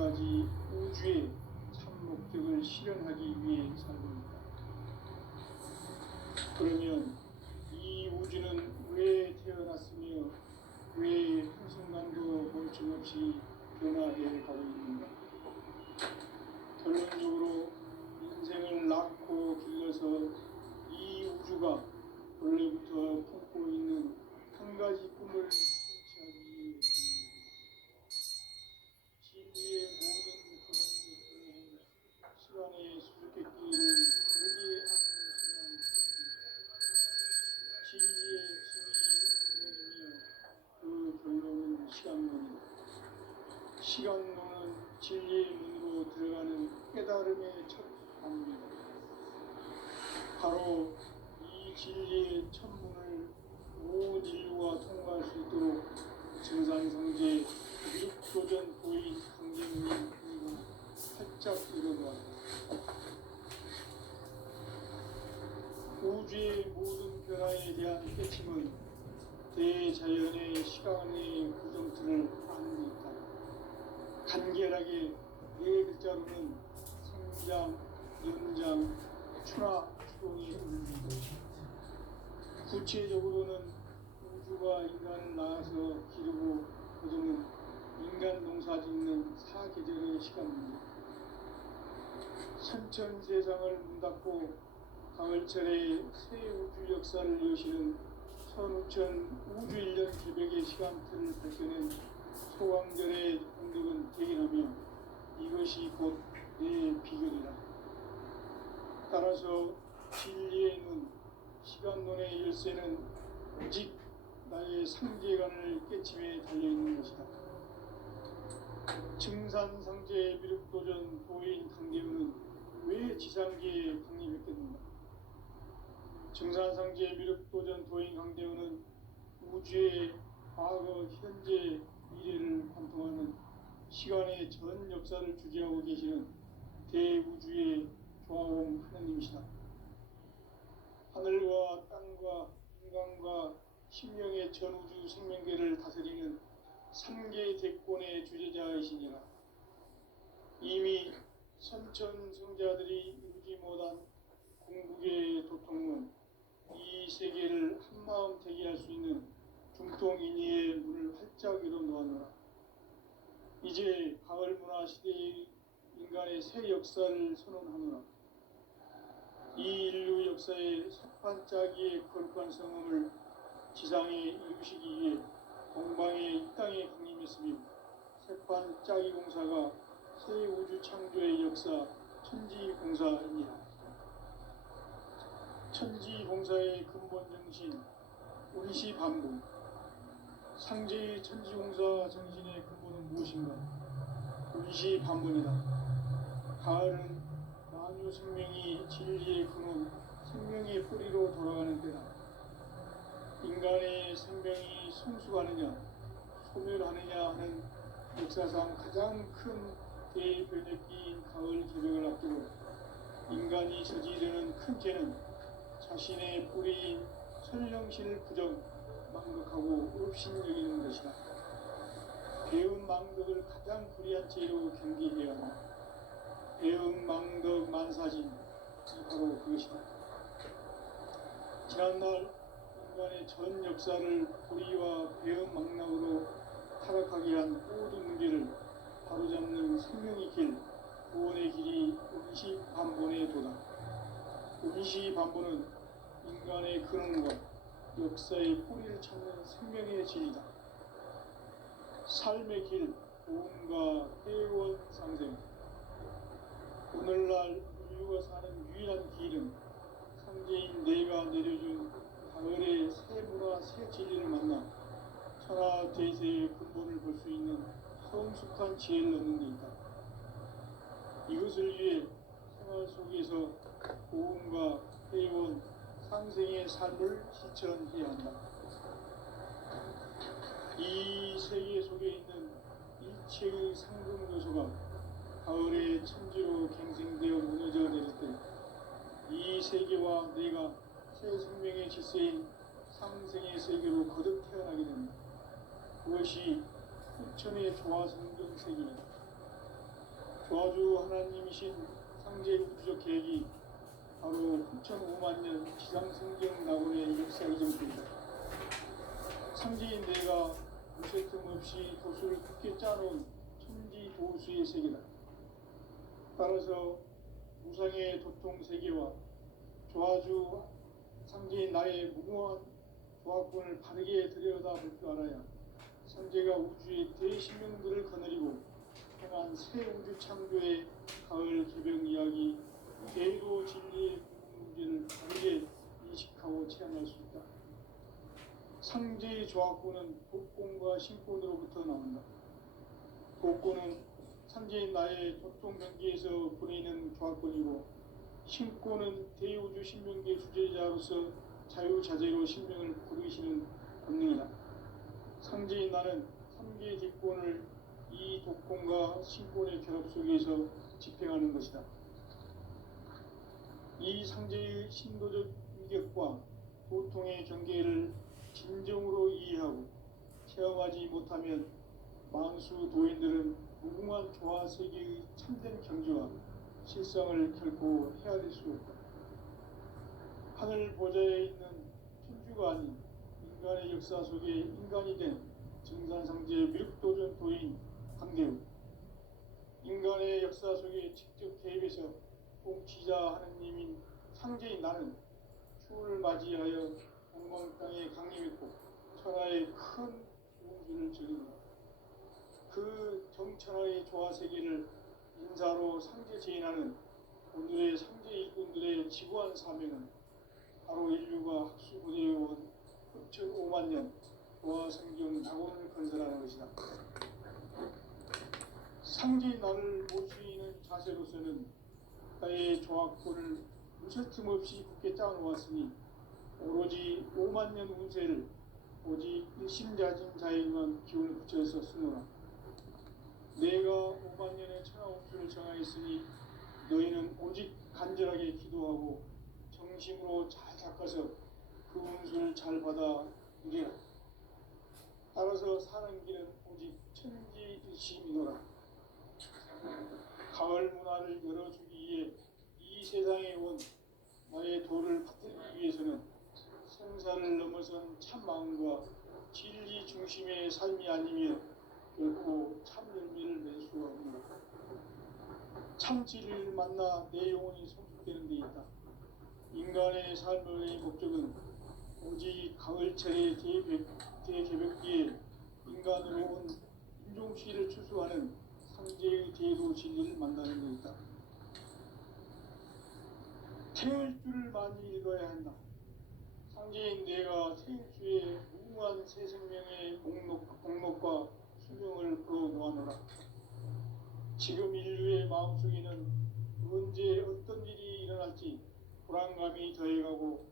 가지 우주의 참 목적을 실현하기 위해 살고 있다. 그러면 이 우주는 왜 태어났으며 왜 한순간도 멈춤없이 변화해 가고 있는가? 결론적으로 인생을 낳고 길러서 이 우주가 원래부터 품고 있는 한 가지 꿈을 성취하기 위해 진리의 모든 그런 것들은 시간의 수수께끼를 다르게 아는 진리의 힘이 기본이며 그 결론은 시간론이다. 시간론은 진리의 문으로 들어가는 깨달음의 첫 단계다. 바로 이 진리의 첫 문을 온 인류가 통과할 수 있도록 증산성제 미륵도전 도인 강제문이 활짝 열어놓았다. 우주의 모든 변화에 대한 깨침은 대자연의 시간의 구정틀을 아는 데 있다. 간결하게 네 글자로는 생장, 연장, 추나 추동이 올린다. 구체적으로는 우주가 인간을 낳아서 기르고 거두는 인간 농사 짓는 사계절의 시간입니다. 선천 세상을 문 닫고 가을철에 새 우주 역사를 여시는 선우천 우주 1년 개벽의 시간틀을 밝혀낸 소강절의 공덕은 대견하며 이것이 곧 내 비결이라. 따라서 진리의 눈, 시간론의 열쇠는 오직 나의 상제관을 깨침에 달려있는 것이다. 증산상제 미륵도전 도인 강제문은 왜 지상계에 강림했겠는가? 증산상제 미륵도전 도인 강제문은 우주의 과거, 현재, 미래를 관통하는 시간의 전 역사를 주재하고 계시는 대우주의 조화공 하느님이시다. 하늘과 땅과 인간과 심령의 전우주 생명계를 다스리는 삼계 대권의 주재자이시니라. 이미 선천성자들이 이루지 못한 궁극의 도통문, 이 세계를 한마음 대기할 수 있는 중통인의의 문을 활짝 열어놓았노라. 이제 가을 문화 시대의 인간의 새 역사를 선언하노라. 이 인류 역사의 석반짜기의 거룩한 성음을 지상에 이루시기 위해 동방의 이 땅에 강림했으며 색반짜기 공사가 새 우주 창조의 역사 천지공사입니다. 천지공사의 근본 정신 운시반복. 상제의 천지공사 정신의 근본은 무엇인가? 운시반복이다. 가을은 만유 생명이 진리의 근원, 생명의 뿌리로 돌아가는 때다. 인간의 생명이 성숙하느냐, 소멸하느냐 하는 역사상 가장 큰 대변혁기인 가을 개벽을 앞두고 인간이 저지르는 큰 죄는 자신의 뿌리인 설령신을 부정, 망극하고 업신여기는 것이다. 배운 망덕을 가장 불의한 죄로 경계해야 한다. 배운 망덕 만사진, 바로 그것이다. 지난날 인간의 전 역사를 불의와 배은 망락으로 타락하게 한 모든 문제를 바로잡는 생명의 길, 구원의 길이 운시반본의 도다. 운시반본은 인간의 근원과 역사의 뿌리를 찾는 생명의 진리다. 삶의 길, 보험과 회원상생. 오늘날 인류가 사는 유일한 길은 상제인 내가 내려준 가을의 새 문화, 새 진리를 만나 천하대세의 근본을 볼 수 있는 성숙한 지혜를 얻는 데 있다. 이것을 위해 생활 속에서 보험과 회원, 상생의 삶을 실천해야 한다. 이 세계 속에 있는 일체의 상금 요소가 가을의 천지로 갱생되어 무너져 내릴 때 이 세계와 내가 새 생명의 질서인 상생의 세계로 거듭 태어나게 됩니다. 그것이 후천의 조화성경 세계이다. 도와주 하나님이신 상제 우주적 계획이 바로 9,5만 년 지상성경 낙원의 역사의 정토이다. 상제인 내가 무쇠 틈 없이 도수를 굳게 짜놓은 천지 도수의 세계다. 따라서 무상의 도통 세계와 조화주 상제인 나의 무궁한 조합권을 바르게 들여다볼 줄 알아야 상제가 우주의 대신명들을 거느리고 행한 새 우주 창조의 가을 개벽 이야기, 대도 진리의 문제를 바르게 인식하고 체험할 수 있다. 상제의 조합권은 독권과 신권으로부터 나온다. 독권은 상제인 나의 도통 경계에서 보내는 조합권이고, 신권은 대우주 신명계 주제자로서 자유자재로 신명을 부르시는 권능이다. 상제인 나는 3개의 뒷권을 이 독권과 신권의 결합 속에서 집행하는 것이다. 이 상제의 신도적 위격과 도통의 경계를 진정으로 이해하고 체험하지 못하면 만수 도인들은 무궁한 조화 세계의 참된 경지와 실상을 결코 헤아릴 수 없다. 하늘 보좌에 있는 천주가 아닌 인간의 역사 속에 인간이 된 증산상제 미륵도전 도인 강대우, 인간의 역사 속에 직접 개입해서 통치자 하느님인 상제인 나는 추을 맞이하여 영광 땅에 강림했고 천하의 큰 우주를 즐긴다. 그 정천하의 조화 세계를 인사로 상제 제인하는 오늘의 상제 일꾼들의 지구한 사명은 바로 인류가 학수부대에 온 9,5만 년 조화 성경 낙원을 건설하는 것이다. 상제인 나를 모시는 자세로서는 나의 조합권을 무쇠틈 없이 굳게 짜놓았으니 오로지 5만 년 운세를 오직 일심자진 자에게만 기운을 붙여서 쓰노라. 내가 5만 년의 천하 운수를 정하였으니 너희는 오직 간절하게 기도하고 정심으로 잘 닦아서 그 운수를 잘 받아 누리라. 따라서 사는 길은 오직 천지일심이노라. 가을 문화를 열어주기 위해 이 세상에 온 나의 도를 받들기 위해서는 생사를 넘어선 참 마음과 진리 중심의 삶이 아니면 결코 참 열매를 맺을 수가 없노라. 참 진리를 만나 내 영혼이 성숙되는 데 있다. 인간의 삶의 목적은 오직 가을철의 대개벽기에 인간으로 온 인종시를 추수하는 상제의 대도 진리를 만나는 데 있다. 태울 줄을 많이 읽어야 한다. 상제인 내가 태일주의 무궁한 새 생명의 목록과 수명을 풀어놓아노라. 지금 인류의 마음속에는 언제 어떤 일이 일어날지 불안감이 더해가고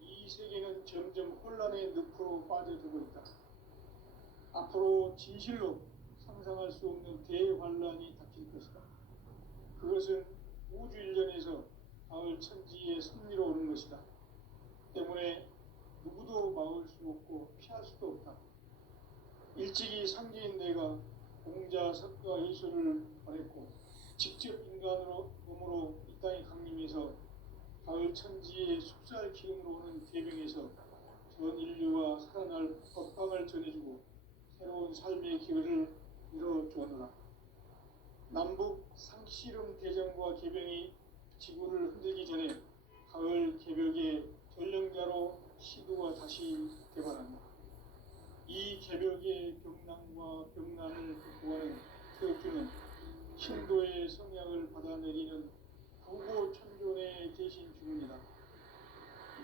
이 세계는 점점 혼란의 늪으로 빠져들고 있다. 앞으로 진실로 상상할 수 없는 대환란이 닥칠 것이다. 그것은 우주 일련에서 가을 천지의 섭리로 오는 것이다. 때문에 누구도 막을 수 없고 피할 수도 없다. 일찍이 상제인 내가 공자 석가 예수를 보냈고 직접 인간으로 몸으로 이 땅에 강림해서 가을 천지의 숙살 기름으로 오는 계명에서 전 인류가 살아날 법방을 전해주고 새로운 삶의 기회를 이뤄주었노라. 남북 상씨름 대전과 개병이 지구를 흔들기 전에 가을 개벽의 전령자로 시도가 다시 개발한다. 이 개벽의 병난과 병난을 극복하는 태극주는 신도의 성향을 받아내리는 부고 천존의 대신 주문이다.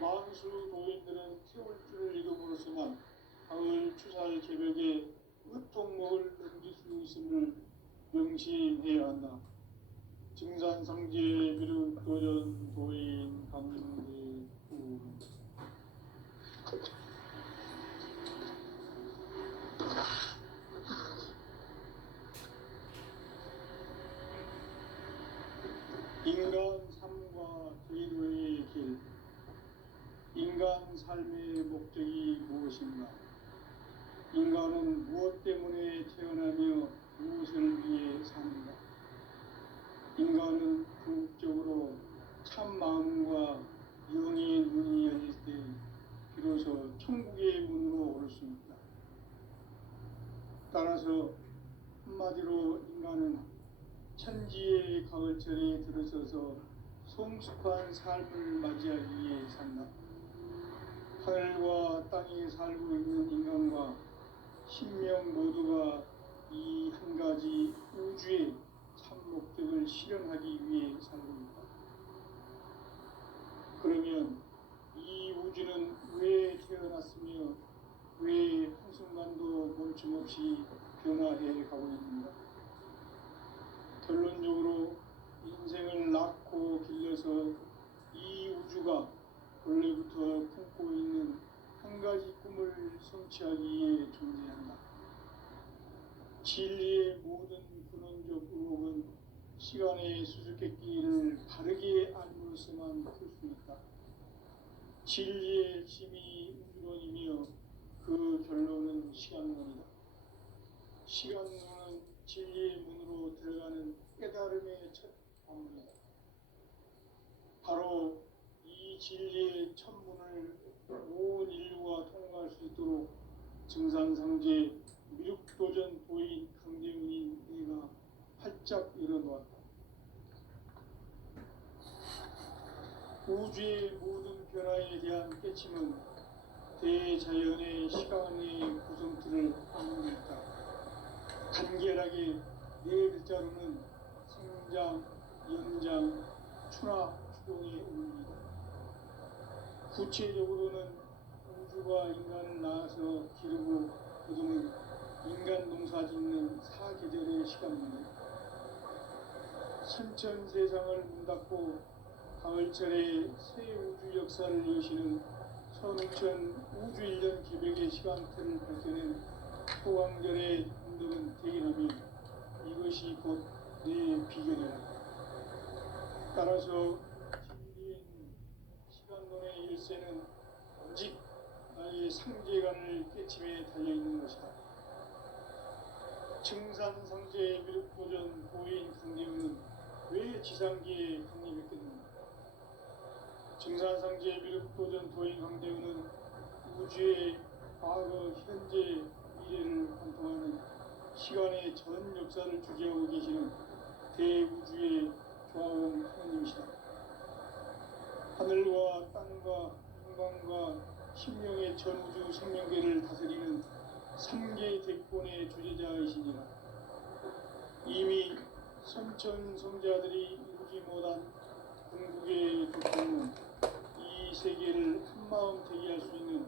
만수 도인들은 태울 줄을 읽음으로써만 가을 추살 개벽의 으통목을 넘길 수 있음을 명심해야 한다. 증산상제 미륵도전 도인 강대우. 인간 삶과 제도의 길. 인간 삶의 목적이 무엇인가? 인간은 무엇 때문에 태어나며 무엇을 위해 사는가? 천지의 가을철에 들어서서 성숙한 삶을 맞이하기 위해 산다. 하늘과 땅에 살고 있는 인간과 신명 모두가 이 한 가지 우주의 참 목적을 실현하기 위해 살고 있다. 그러면 이 우주는 왜 태어났으며 왜 한순간도 멈춤없이 변화해 가고 있는가? 결론적으로 인생을 낳고 길러서 이 우주가 원래부터 품고 있는 한 가지 꿈을 성취하기 위해 존재한다. 진리의 모든 근원적 의혹은 시간의 수수께끼를 바르게 알므로서만 풀 수 있다. 진리의 핵심이 우주론이며 그 결론은 시간론이다. 시간론은 진리의 문으로 들어가는 깨달음의 첫 방문이다. 바로 이 진리의 첫 문을 온 인류가 통과할 수 있도록 증산상제 미륵도전 도인 강대훈이 내가 활짝 열어놓았다. 우주의 모든 변화에 대한 깨침은 대자연의 시간의 구성틀을 이루고 있다. 간결하게 네 글자로는 생장, 연장, 추나 추동의 의미이다. 구체적으로는 우주가 인간을 낳아서 기르고 거두는 인간 농사 짓는 사계절의 시간입니다. 선천 세상을 문 닫고 가을철에 새 우주 역사를 여시는 선우천 우주 1년 기백의 시간틀을 밝혀낸 소강절의 운동은 대기하며 이것이 곧 내 비견이다. 따라서 진리인 시간론의 일세는 오직 나의 상제관을 깨침에 달려있는 것이다. 증산상제의 미륵도전 고인 강대훈은 왜 지상기에 강림했겠는가? 증산상제의 미륵도전 도인 강대훈은 우주의 과거, 현재, 미래를 관통하는 시간의 전 역사를 주재하고 계시는 대우주의 조화원 하나님이시다. 하늘과 땅과 인간과 신명의 전우주 생명계를 다스리는 3개 대권의 주재자이시니라. 이미 선천 성자들이 이루지 못한 궁극의 조건은 이 세계를 한마음 대기할 수 있는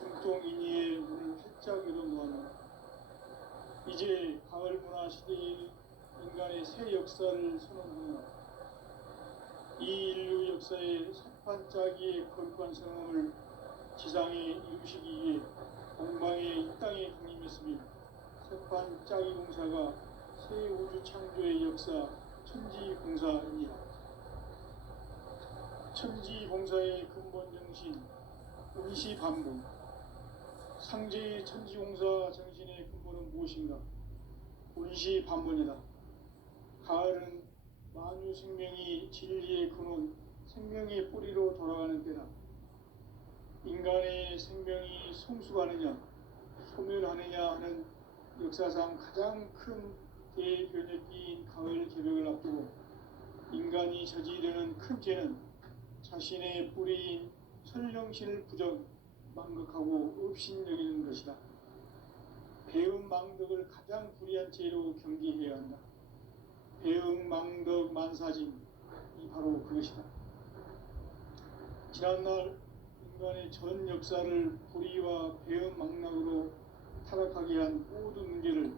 중통인의의 문을 활짝 열어놓았노라. 이제 가을 문화 시대의 인간의 새 역사를 선언하노라. 이 인류 역사의 석판짜기의 거룩한 성함을 지상에 이루시기 위해 공방에 이 땅에 강림했으며 석판짜기 공사가 새 우주 창조의 역사 천지봉사이니라. 천지봉사의 근본 정신 운시반복. 상제의 천지봉사 정신의 근본은 무엇인가? 운시반복이다. 가을은 만유 생명이 진리의 근원, 생명의 뿌리로 돌아가는 때다. 인간의 생명이 성숙하느냐, 소멸하느냐 하는 역사상 가장 큰 대변혁기인 가을 개벽을 앞두고 인간이 저지르는 큰 죄는 자신의 뿌리인 설령신을 부정, 망극하고 업신여기는 것이다. 배음 망덕을 가장 불의한 죄로 경계해야 한다. 배음 망덕 만사짐이 바로 그것이다. 지난날 인간의 전 역사를 불의와 배음 망락으로 타락하게 한 모든 문제를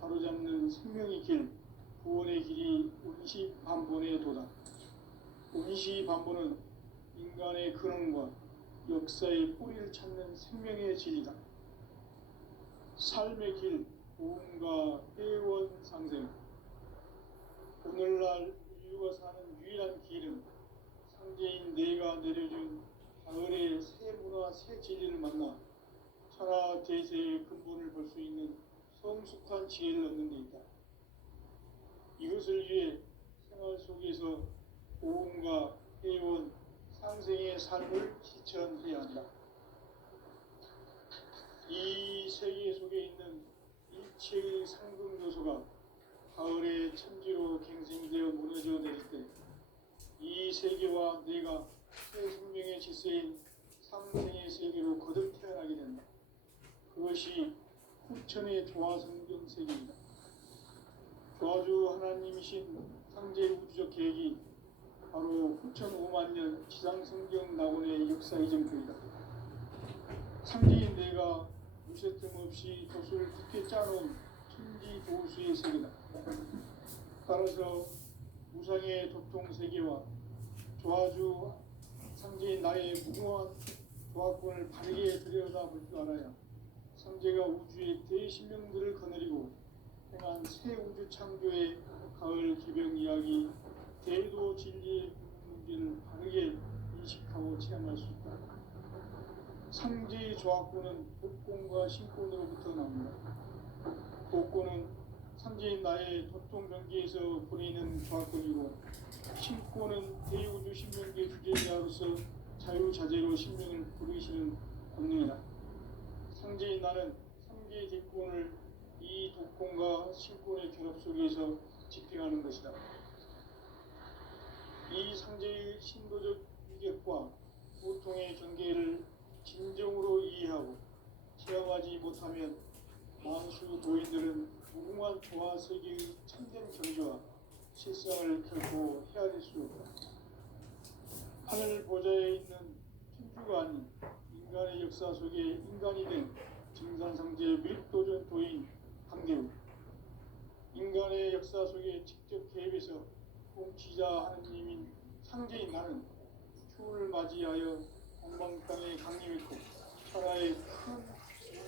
바로잡는 생명의 길, 구원의 길이 운시반본의 도다. 운시반본은 인간의 근원과 역사의 뿌리를 찾는 생명의 진리다. 삶의 길, 보험과 회원 상생. 오늘날 인류가 사는 유일한 길은 상제인 내가 내려준 가을의 새 문화, 새 진리를 만나 천하 대세의 근본을 볼 수 있는 성숙한 지혜를 얻는 데 있다. 이것을 위해 생활 속에서 보험과 회원, 상생의 삶을 실천해야 한다. 이 세계 속에 있는 일체의 상급 요소가 가을의 천지로 갱생되어 무너져 내릴 때 이 세계와 내가 새 생명의 질서인 상생의 세계로 거듭 태어나게 된다. 그것이 후천의 조화성경 세계이다. 조화주 하나님이신 상제 우주적 계획이 바로 후천 5만 년 지상성경 낙원의 역사 이전표이다. 상제인 내가 무쇠틈 없이 도수를 굳게 짜놓은 천지 도수의 세계다. 따라서 무상의 도통 세계와 조화주 상제인 나의 무궁한 조화권을 바르게 들여다볼 줄 알아야 상제가 우주의 대신명들을 거느리고 행한 새 우주 창조의 가을 개병 이야기 대도 진리의 문제를 바르게 인식하고 체험할 수 있다. 상제의 조화권은 복권과 신권으로부터 나옵니다. 복권은 상제인 나의 도통 경계에서 보내는 조화권이고, 신권은 대우주 신명계 주제자로서 자유자재로 신명을 부르시는 권능이다. 상제인 나는 상계의 대권을 이 독권과 신권의 결합 속에서 집행하는 것이다. 이 상제의 신도적 위격과 보통의 경계를 진정으로 이해하고 체험하지 못하면 만수 도인들은 무궁한 조화 세계의 참된 경지와 실상을 결코 헤아릴 수 없다. 하늘 보좌에 있는 천주가 아닌 인간의 역사 속에 인간이 된 증산상제 밀도전 도인 강대우, 인간의 역사 속에 직접 개입해서 통치자 하느님인 상제인 나는 추운을 맞이하여 공방 땅에 강림했고 천하의 큰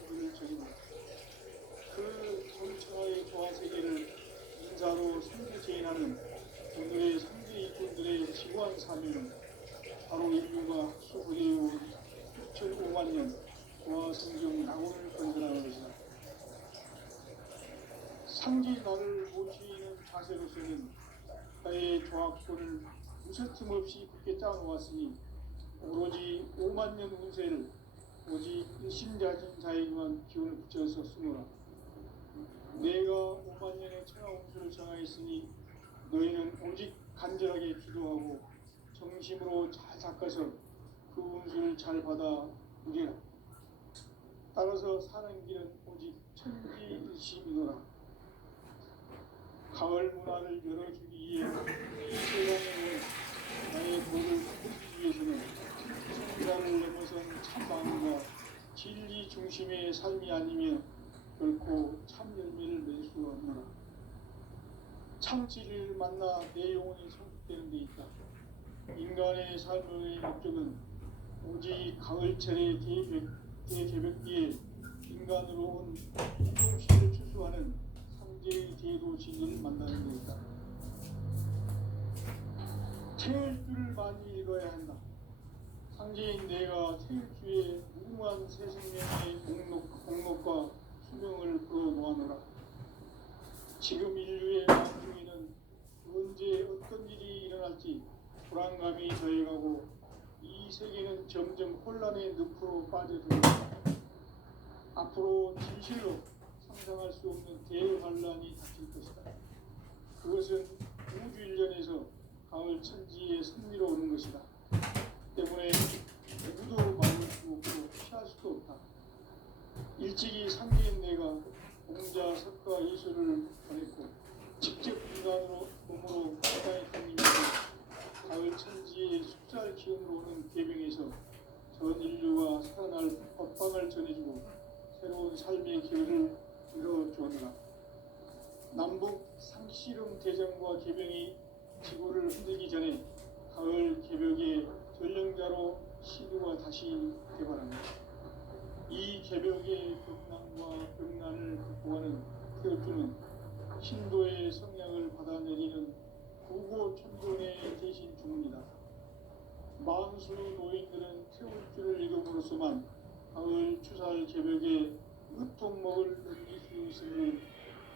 문들을 저긴다. 그 전천하의 조화 세계를 인사로 상제 제인하는 오늘의 상제 일꾼들의 지구한 사명은 바로 인류가 학수부대해온 6,5만 년 조화 성경 낙원을 건설하는 것이다. 상제 나를 모시는 자세로서는 나의 조합권을 무쇠틈 없이 굳게 짜놓았으니 오로지 5만 년 운세를 오직 일심자진 자에게만 기운을 붙여서 쓰노라. 내가 5만 년의 천하 운수를 정하였으니 너희는 오직 간절하게 기도하고 정심으로 잘 닦아서 그 운수를 잘 받아 누리라. 따라서 사는 길은 오직 천지일심이노라. 가을 문화를 열어주기 위해 이 세상에 나의 도를 보기 위해서는 성자를 넘어선 참마음과 진리 중심의 삶이 아니면 결코 참 열매를 낼 수 없노라. 참 진리를 만나 내 영혼이 성숙되는 데 있다. 인간의 삶의 목적은 오직 가을철의 대개벽기에 인간으로 온 이동식을 추수하는 상제의 대도 진리를 만나는 데 있다. 태일주를 많이 읽어야 한다. 상제인 내가 태일주의 무궁한 새 생명의 목록과 수명을 풀어놓아노라. 지금 인류의 나중에는 언제 어떤 일이 일어날지 불안감이 더해가고 이 세계는 점점 혼란의 늪으로 빠져들다. 앞으로 진실로 상상할 수 없는 대환란이 닥칠 것이다. 그것은 우주 일련에서 가을 천지의 섭리로 오는 것이다. 때문에 누구도 막을 수 없고 피할 수도 없다. 일찍이 상제인 내가 공자, 석가, 예술을 보냈고 직접 인간으로 몸으로 세상에 강림해서 가을 천지의 숫자를 기운으로 오는 계병에서 전 인류가 살아날 법방을 전해주고 새로운 삶의 기회를 이뤄주었노라. 남북 상씨름 대전과 계병이 지구를 흔들기 전에 가을 개벽의 전령자로 시누가 다시 개발합니다. 이 개벽의 벽난과 벽난을 극복하는 태엽주는 신도의 성향을 받아내리는 구고 천존의 대신 주입니다. 만수 노인들은 태엽주를 읽음으로써만 가을 추살 개벽의 으통목을 넘길 수 있음을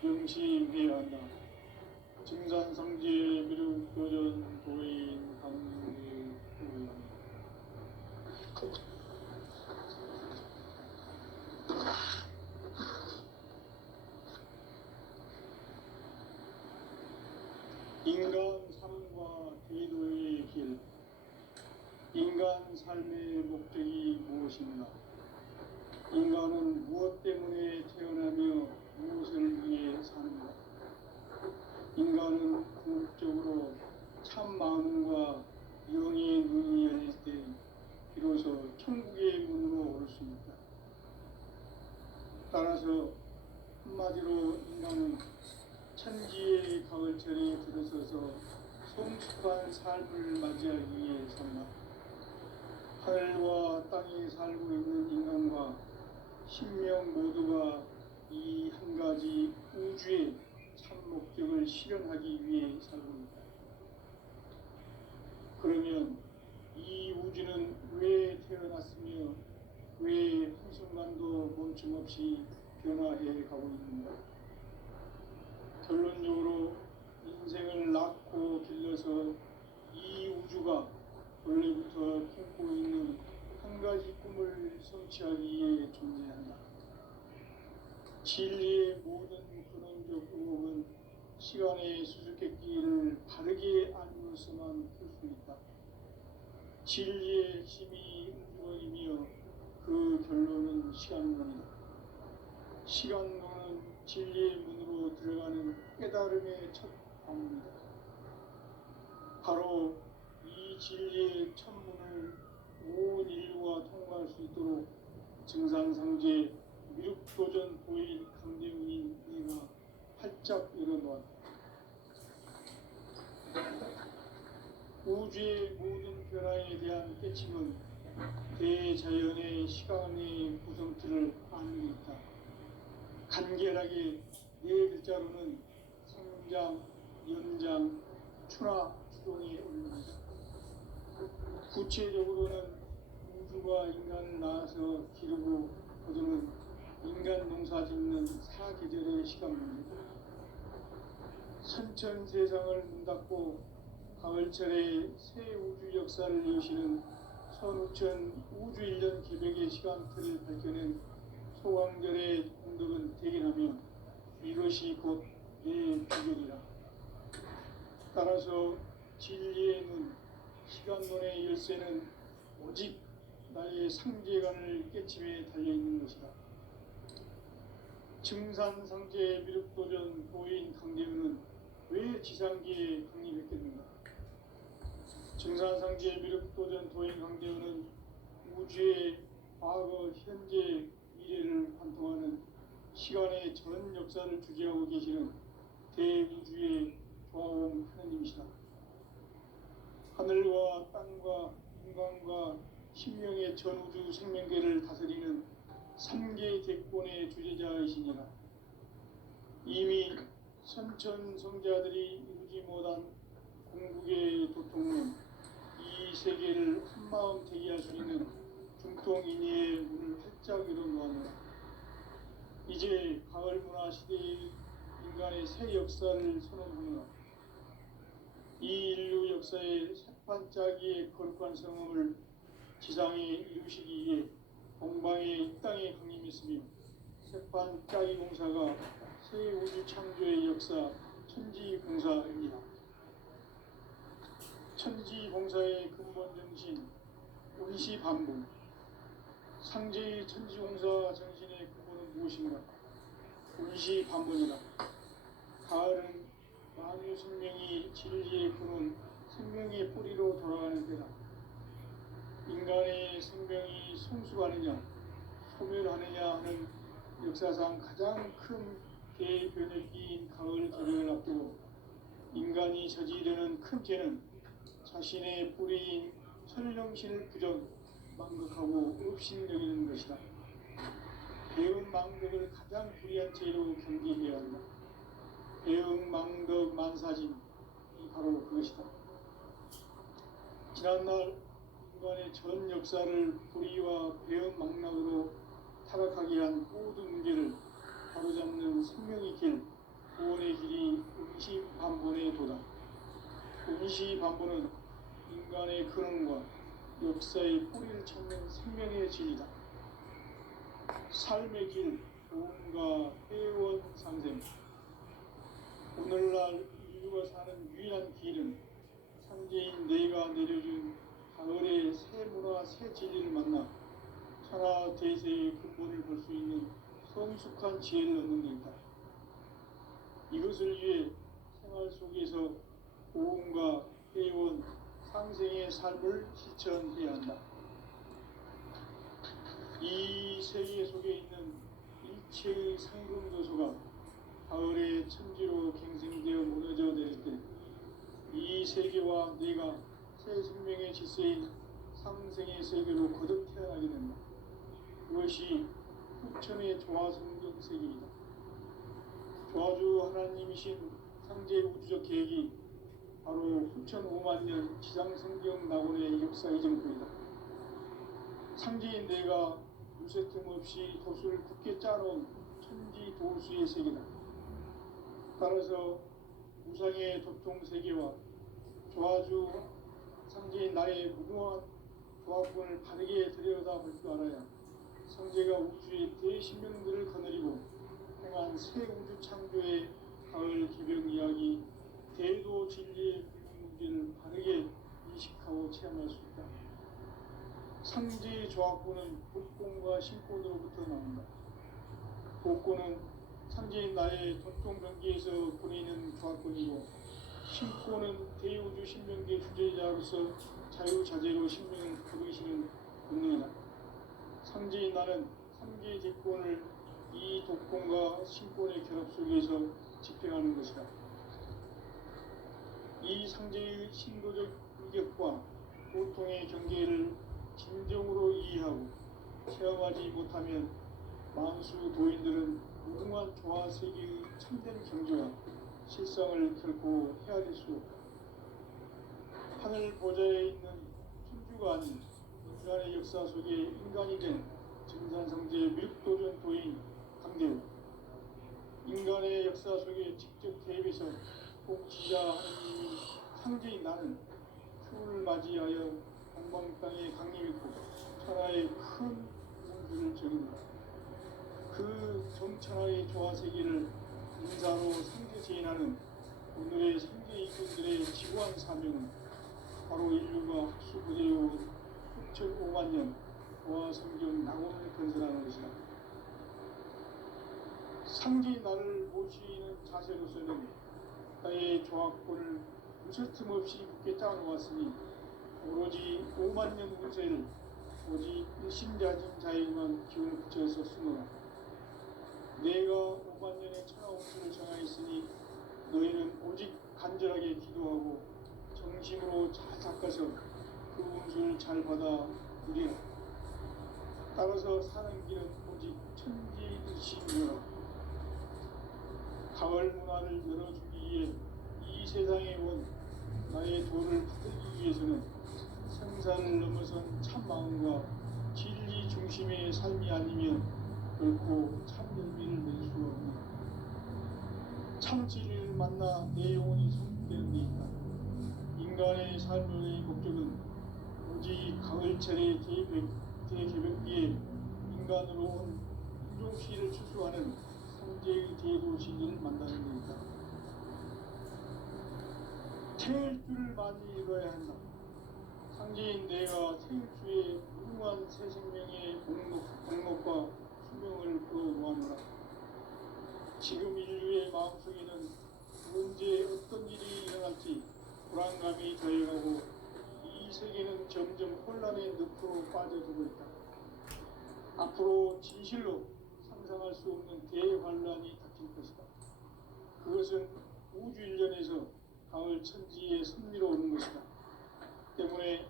명심해야 한다. 증산상제 미륵도전 도인 강대우. 인간 삶과 대도의 길. 인간 삶의 목적이 무엇인가? 인간은 무엇 때문에 태어나며 무엇을 위해 사는가? 인간은 궁극적으로 참 마음과 영의 눈이 열릴 때 비로소 천국의 문으로 올 수 있다. 따라서 한마디로 인간은 천지의 가을철에 들어서서 성숙한 삶을 맞이하기 위해 산다. 하늘과 땅에 살고 있는 인간과 신명 모두가 이 한 가지 우주의 참 목적을 실현하기 위해 살고 있다. 그러면 이 우주는 왜 태어났으며 왜 한순간도 멈춤없이 변화해 가고 있는가? 결론적으로 인생을 낳고 길러서 이 우주가 원래부터 품고 있는 한 가지 꿈을 성취하기 위해 존재한다. 진리의 모든 근원적 의혹은 시간의 수수께끼를 바르게 알면서만 풀 수 있다. 진리의 핵심이 우주론이며 그 결론은 시간론이다. 시간론은 진리의 문으로 들어가는 깨달음의 첫 방문이다. 바로 이 진리의 천문을 온 인류가 통과할 수 있도록 증산상제 미륵도전 보인 강대훈인 내가 활짝 열어놓았다. 우주의 모든 변화에 대한 깨침은 대자연의 시간의 구성틀을 아는 데 있다. 간결하게 네 글자로는 성장, 연장, 추나 추동이 올립니다. 구체적으로는 우주가 인간을 낳아서 기르고 거두는 인간 농사 짓는 사계절의 시간입니다. 선천 세상을 문 닫고 가을철에 새 우주 역사를 여시는 선우천 우주 1년 계백의 시간틀을 밝혀낸 소강절의 공덕은 대견하며 이것이 곧 내 비결이라. 따라서 진리의 눈, 시간론의 열쇠는 오직 나의 상제관을 깨침에 달려있는 것이다. 증산상제 미륵도전 보인 강대훈은 왜 지상기에 강림했겠는가? 증산상제 미륵도전 도인 강대훈은 우주의 과거, 현재, 미래를 관통하는 시간의 전 역사를 주재하고 계시는 대우주의 조화원 하느님이시다. 하늘과 땅과 인간과 신명의 전우주 생명계를 다스리는 3개 대권의 주재자이시니라. 이미 선천 성자들이 이루지 못한 궁극의 도통은 이 세계를 한마음 되게 할 수 있는 중통인의의 문을 활짝 열어놓았노라. 이제 가을 문화 시대의 인간의 새 역사를 선언하노라. 이 인류 역사의 새판짜기의 거룩한 성음을 지상에 이루시기 위해 동방의 이 땅에 강림했으며 새판짜기 공사가 새 우주 창조의 역사 천지공사입니다. 천지공사의 근본 정신 운시반복. 상제의 천지공사 정신의 근본은 무엇인가? 운시반복이다. 가을은 만유 생명이 진리의 근원, 생명의 뿌리로 돌아가는 때다. 인간의 생명이 성숙하느냐, 소멸하느냐 하는 역사상 가장 큰 대변혁기인 가을 계절을 앞두고 인간이 저지르는 큰 죄는 자신의 뿌리인 천령신을 부정, 망극하고 업신여기는 것이다. 배은 망덕을 가장 불의한 죄로 경계해야 한다. 배은 망덕 만사진이 바로 그것이다. 지난날 인간의 전 역사를 불의와 배은 망락으로 타락하게 한 모든 문제를 바로잡는 생명의 길, 구원의 길이 운시반본의 도다. 운시반본은 인간의 근원과 역사의 뿌리를 찾는 생명의 진리다. 삶의 길, 도움과 회원 상생. 오늘날 모두가 사는 유일한 길은 상제인 내가 내려준 가을의 새 문화 새 진리를 만나 천하 대세의 근본을 볼 수 있는 성숙한 지혜를 얻는 것이다. 이것을 위해 생활 속에서 고음과 회원, 상생의 삶을 실천해야 한다. 이 세계 속에 있는 일체의 상금 요소가 가을의 천지로 갱생되어 무너져 내릴 때 이 세계와 내가 새 생명의 질서인 상생의 세계로 거듭 태어나게 된다. 그것이 후천의 조화성경 세계이다. 조화주 하나님이신 상제 우주적 계획이 바로 후천 5만 년 지상성경 낙원의 역사의 정토이다. 상제인 내가 유세 틈 없이 돛을 굳게 짜놓은 천지 도수의 세계다. 따라서 우상의 도통 세계와 조화주 상제인 나의 무궁한 조합권을 바르게 들여다볼 줄 알아야 성제가 우주의 대신명들을 거느리고 행한 새 우주 창조의 가을 개벽 이야기 대도 진리의 불문문제를 바르게 인식하고 체험할 수 있다. 상제의 조합권은 복권과 신권으로부터 나온다. 복권은 상제인 나의 도통 경계에서 보내는 조합권이고 신권은 대우주 신명계 주제자로서 자유자재로 신명을 거두시는 본능이다. 상제인 나는 3개의 기권을 이 독권과 신권의 결합 속에서 집행하는 것이다. 이 상제의 신도적 위격과 고통의 경계를 진정으로 이해하고 체험하지 못하면 만수 도인들은 무궁한 조화 세계의 참된 경주와 실상을 결코 헤아릴 수 없다. 하늘 보좌에 있는 천주가 아닌 인간의 역사 속에 인간이 된 증산성제 밀도전 도인 강대우, 인간의 역사 속에 직접 개입해서 복지자 하나님이 상제인 나는 추운을 맞이하여 동방 땅에 강림했고 천하의 큰 우주를 정인다. 그 정천하의 조화세계를 인사로 상제 제인하는 오늘의 상제 이꾼들의 지구한 사명은 바로 인류가 학수부대해온 6,5만 년 조화성경 낙원을 건설하는 것이다. 상제인 나를 모시는 자세로서는 나의 조합권을 무슨 틈 없이 굳게 짜놓았으니 오로지 5만 년 운세를 오직 일심자진 자에게만 기운을 붙여서 쓰노라. 내가 5만 년의 천하 운수를 정하였으니 너희는 오직 간절하게 기도하고 정심으로 잘 닦아서 그 운수를 잘 받아 누리라. 따라서 사는 길은 오직 천지일신이라. 가을 문화를 열어주기 위해 이 세상에 온 나의 도를 받들기 위해서는 생사를 넘어선 참마음과 진리 중심의 삶이 아니면 결코 참 열매를 낼 수 없는 참 진리를 만나 내 영혼이 성숙되는 데 있다. 인간의 삶의 목적은 오직 가을철의 대개벽기에 인간으로 온 인종시를 추수하는 상제의 대도 진리를 만나는 데이다. 태일 줄을 많이 읽어야 한다. 상제인 내가 태일주의 무궁한 새 생명의 목록과 수명을 풀어놓아노라. 지금 인류의 마음속에는 언제 어떤 일이 일어날지 불안감이 더해가고 이 세계는 점점 혼란의 늪으로 빠져들고 있다. 앞으로 진실로 상상할 수 없는 대환란이 닥칠 것이다. 그것은 우주 일련에서 가을 천지의 섭리로 오는 것이다. 때문에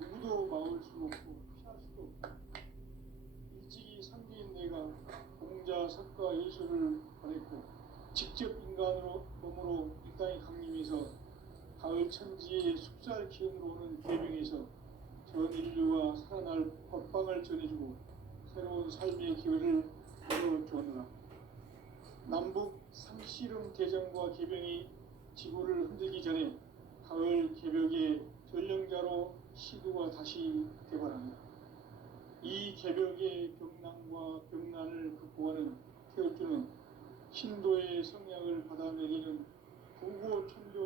누구도 막을 수 없고 피할 수도 없다. 일찍이 상제인 내가 공자, 석가, 예수를 보냈고 직접 인간으로 몸으로 이 땅에 강림해서 가을 천지의 숲살 기운으로 오는 계명에서 전 인류와 살아날 법방을 전해주고 새로운 삶의 기회를 열어주었노라. 남북 상씨름 대전과 개병이 지구를 흔들기 전에 가을 개벽의 전령자로 시도가 다시 개발한다. 이 개벽의 병난과 병난을 극복하는 태어주는 신도의 성약을 받아내리는 부고 천교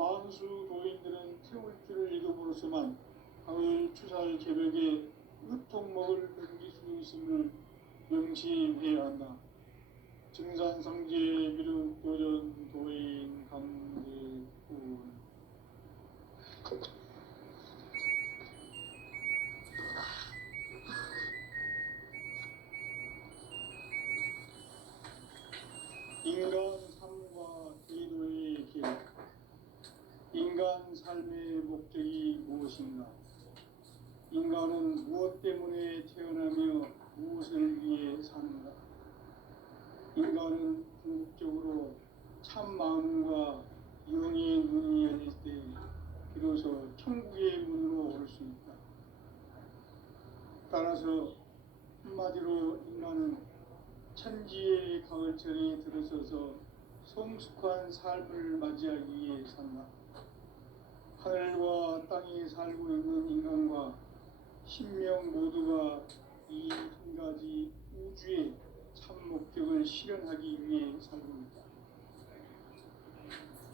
만수 도인들은 태울 줄을 읽음으로써만 가을 추살 개벽에 으통먹을 넘길 수 있음을 명심해야 한다. 증산상제 미륵 도전 도인 강대군. 인간 삶과 기도의 길. 인간 삶의 목적이 무엇인가? 인간은 무엇 때문에 태어나며 무엇을 위해 사는가? 인간은 궁극적으로 참 마음과 영의 눈이 열릴 때 비로소 천국의 문으로 올 수 있다. 따라서 한마디로 인간은 천지의 가을철에 들어서서 성숙한 삶을 맞이하기 위해 산다. 하늘과 땅에 살고 있는 인간과 신명 모두가 이 한 가지 우주의 참 목적을 실현하기 위해 살고 있다.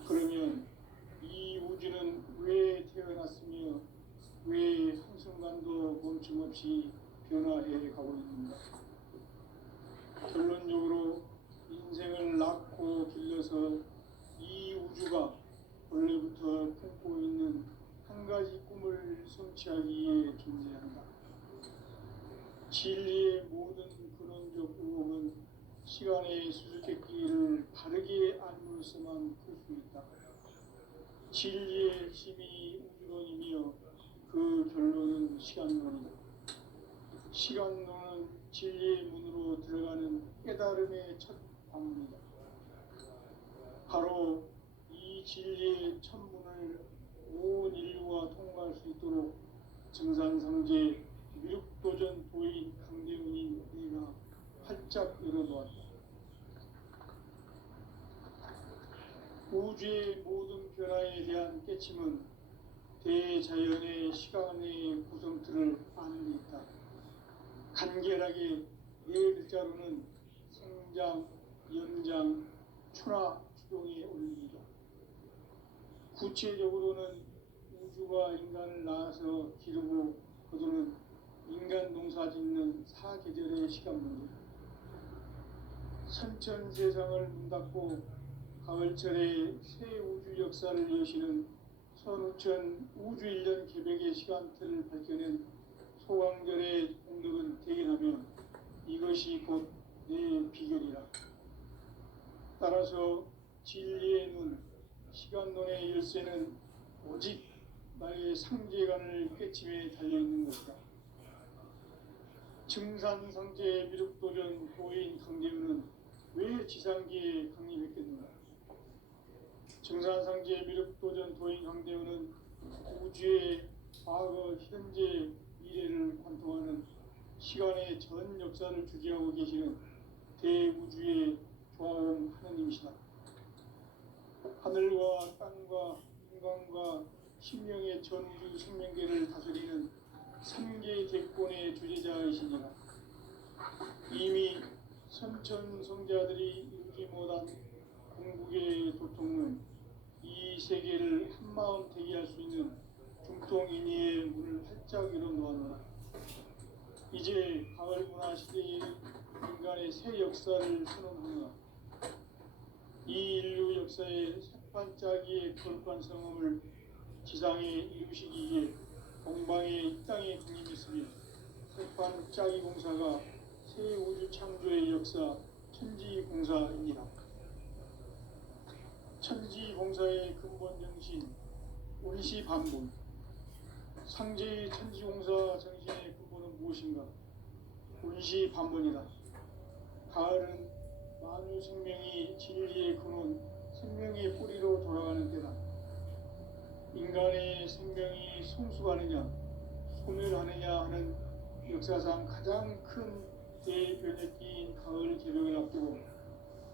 그러면 이 우주는 왜 태어났으며 왜 한순간도 멈춤없이 변화해 가고 있는가? 결론적으로 인생을 낳고 길러서 이 우주가 원래부터 품고 있는 한 가지 꿈을 성취하기 위해 존재한다. 진리의 모든 근원적 의혹은 시간의 수수께끼를 바르게 알므로써만 풀 수 있다. 진리의 핵심이 우주론이며 그 결론은 시간론이다. 시간론은 진리의 문으로 들어가는 깨달음의 첫 방문이다. 바로 이 진리의 첫 문을 온 인류가 통과할 수 있도록 증산상제 미륵도전 도인 강대훈인 내가 활짝 열어놓았다. 우주의 모든 변화에 대한 깨침은 대자연의 시간의 구성틀을 아는 데 있다. 간결하게 네 글자로는 생장, 연장, 추나 추동의 원리이다. 구체적으로는 우주가 인간을 낳아서 기르고 거두는 인간 농사 짓는 사계절의 시간 문제. 선천 세상을 문 닫고 가을철에 새 우주 역사를 여시는 선우천 우주 1년 개벽의 시간틀을 밝혀낸 소강절의 공덕은 대견하며 이것이 곧 내 비결이라. 따라서 진리의 눈, 시간론의 열쇠는 오직 나의 상제관을 깨침에 달려있는 것이다. 증산상제 미륵도전 도인 강대훈은 왜 지상기에 강림했겠는가? 증산상제 미륵도전 도인 강대훈은 우주의 과거, 현재, 미래를 관통하는 시간의 전 역사를 주재하고 계시는 대우주의 조화원 하느님이시다. 하늘과 땅과 인간과 신명의 전우주 생명계를 다스리는 3개 객권의 주제자이시니라. 이미 선천성자들이 이루지 못한 궁극의 도통은 이 세계를 한마음 되게 할 수 있는 중통인의의 문을 활짝 열어놓았노라. 이제 가을 문화 시대의 인간의 새 역사를 선언하노라. 이 인류 역사의 새반짝이의 거룩한 성험을 지상에 이루시기 위해 동방의 이 땅에 강림했으며 새반짝이 공사가 새 우주 창조의 역사 천지공사입니다. 천지공사의 근본 정신 운시반본. 상제의 천지공사 정신의 근본은 무엇인가? 운시반본이다. 가을은 만유 생명이 진리의 근원, 생명의 뿌리로 돌아가는 때다. 인간의 생명이 성숙하느냐, 소멸하느냐 하는 역사상 가장 큰 대변혁기인 가을 개벽을 앞두고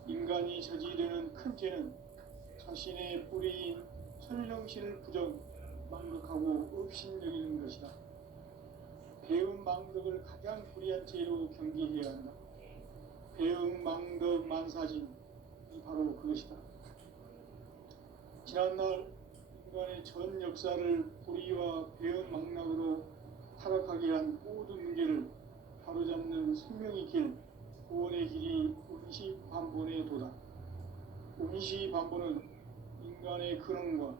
인간이 저지르는 큰 죄는 자신의 뿌리인 천령신을 부정, 망극하고 업신여기는 것이다. 배음 망덕을 가장 불의한 죄로 경계해야 한다. 배음 망덕 만사진이 바로 그것이다. 지난날 인간의 전 역사를 불의와 배은망락으로 타락하게 한 모든 문제를 바로잡는 생명의 길, 구원의 길이 운시반본의 도다. 운시반본은 인간의 근원과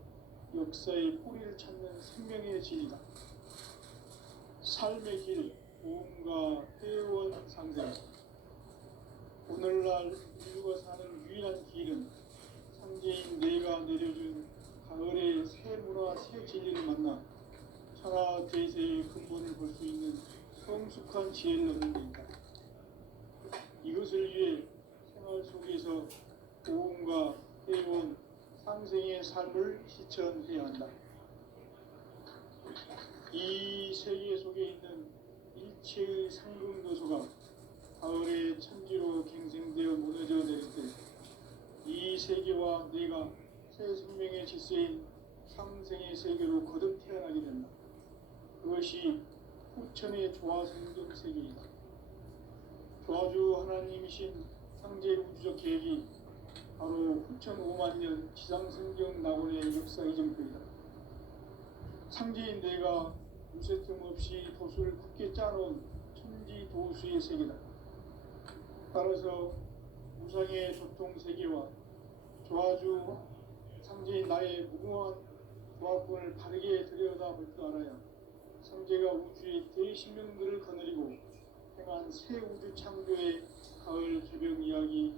역사의 뿌리를 찾는 생명의 진리다. 삶의 길, 보험과 회원 상생. 오늘날 인류가 사는 유일한 길은 상제인 내가 내려준 가을의 새 문화 새 진리를 만나 천하 대세의 근본을 볼 수 있는 성숙한 지혜를 얻는 데이다. 이것을 위해 생활 속에서 보험과 회원, 상생의 삶을 실천해야 한다. 이 세계 속에 있는 일체의 상금도소가 가을의 천지로 갱생되어 무너져 내릴 때 이 세계와 내가 새 생명의 질서인 상생의 세계로 거듭 태어나게 된다. 그것이 후천의 조화성경 세계이다. 조화주 하나님이신 상제 우주적 계획이 바로 후천 5만 년 지상성경 낙원의 역사 이전표이다. 상제인 내가 무쇠 틈 없이 도수를 굳게 짜놓은 천지 도수의 세계다. 따라서 우상의 조통 세계와 조화주 상제인 나의 무궁한 조합권을 바르게 들여다볼 줄 알아야 상제가 우주의 대신명들을 거느리고 행한 새 우주 창조의 가을 개벽 이야기,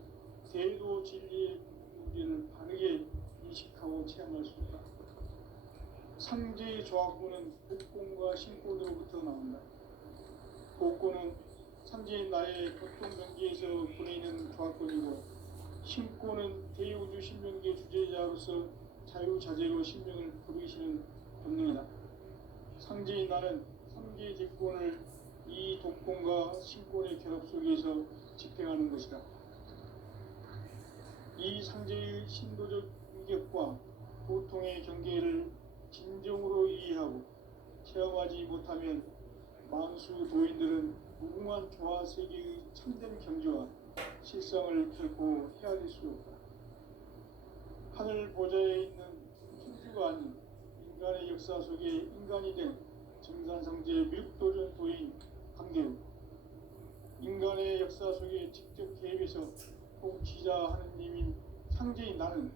대도 진리의 문제를 바르게 인식하고 체험할 수 있다. 상제의 조합권은 복권과 신권으로부터 나온다. 복권은 상제인 나의 고통 경계에서 보내는 조합권이고, 신권은 대우주 신명계 주제자로서 자유자재로 신명을 부르시는 본능이다. 상제인 나는 상제의 객권을 이 독권과 신권의 결합 속에서 집행하는 것이다. 이 상제의 신도적 인격과 보통의 경계를 진정으로 이해하고 체험하지 못하면 만수 도인들은 무궁한 조화 세계의 참된 경지와 실상을 결코 헤아릴 수 없다. 하늘 보좌에 있는 천주가 아닌 인간의 역사 속에 인간이 된 증산상제 묘도전 도인 강대우, 인간의 역사 속에 직접 개입해서 통치자 하느님인 상제인 나는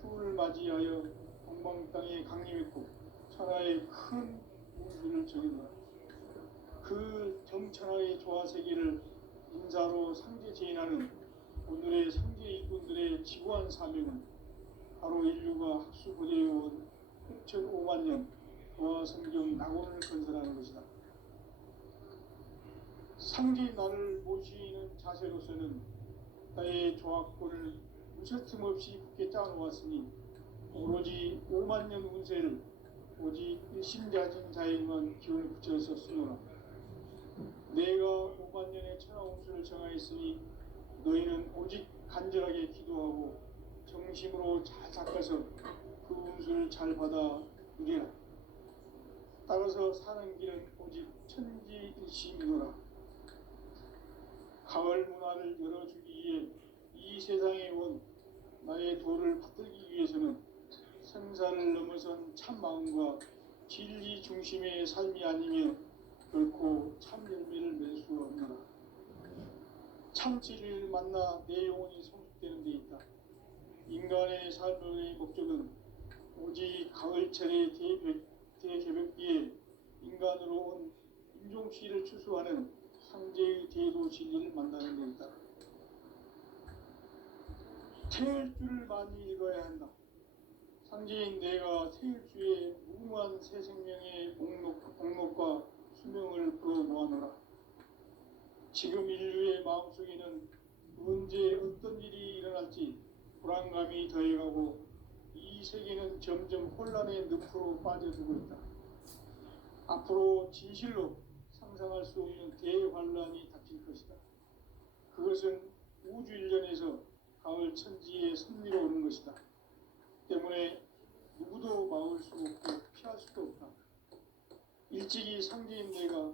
추운을 맞이하여 동방 땅에 강림했고 천하의 큰 우주를 정했노라. 그 정천하의 조화 세계를 인사로 상제 제인하는 오늘의 상제 일꾼들의 지구한 사명은 바로 인류가 학수고대해온 6,5만 년 조화 성경 낙원을 건설하는 것이다. 상제인 나를 모시는 자세로서는 나의 조합권을 무쇠틈 없이 굳게 짜놓았으니 오로지 5만 년 운세를 오직 일심자진 자에게만 기운을 붙여서 쓰노라. 내가 5만 년의 천하 운수를 정하였으니 너희는 오직 간절하게 기도하고 정심으로 잘 닦아서 그 운수를 잘 받아 누리라. 따라서 사는 길은 오직 천지일심이노라. 가을 문화를 열어주기 위해 이 세상에 온 나의 도를 받들기 위해서는 생사를 넘어선 참 마음과 진리 중심의 삶이 아니면 결코 참 열매를 맺을 수 없노라. 참 진리를 만나 내 영혼이 성숙되는 데 있다. 인간의 삶의 목적은 오직 가을철의 대개벽기에 인간으로 온 인종시를 추수하는 상제의 대도 진리를 만나는 데 있다. 태일주를 많이 읽어야 한다. 상제인 내가 태일주의 무궁한 새 생명의 목록과 수명을 풀어 모아노라. 지금 인류의 마음속에는 언제 어떤 일이 일어날지 불안감이 더해가고 이 세계는 점점 혼란의 늪으로 빠져들고 있다. 앞으로 진실로 상상할 수 없는 대환란이 닥칠 것이다. 그것은 우주 일련에서 가을 천지의 섭리로 오는 것이다. 때문에 누구도 막을 수 없고 피할 수도 없다. 일찍이 상제인 내가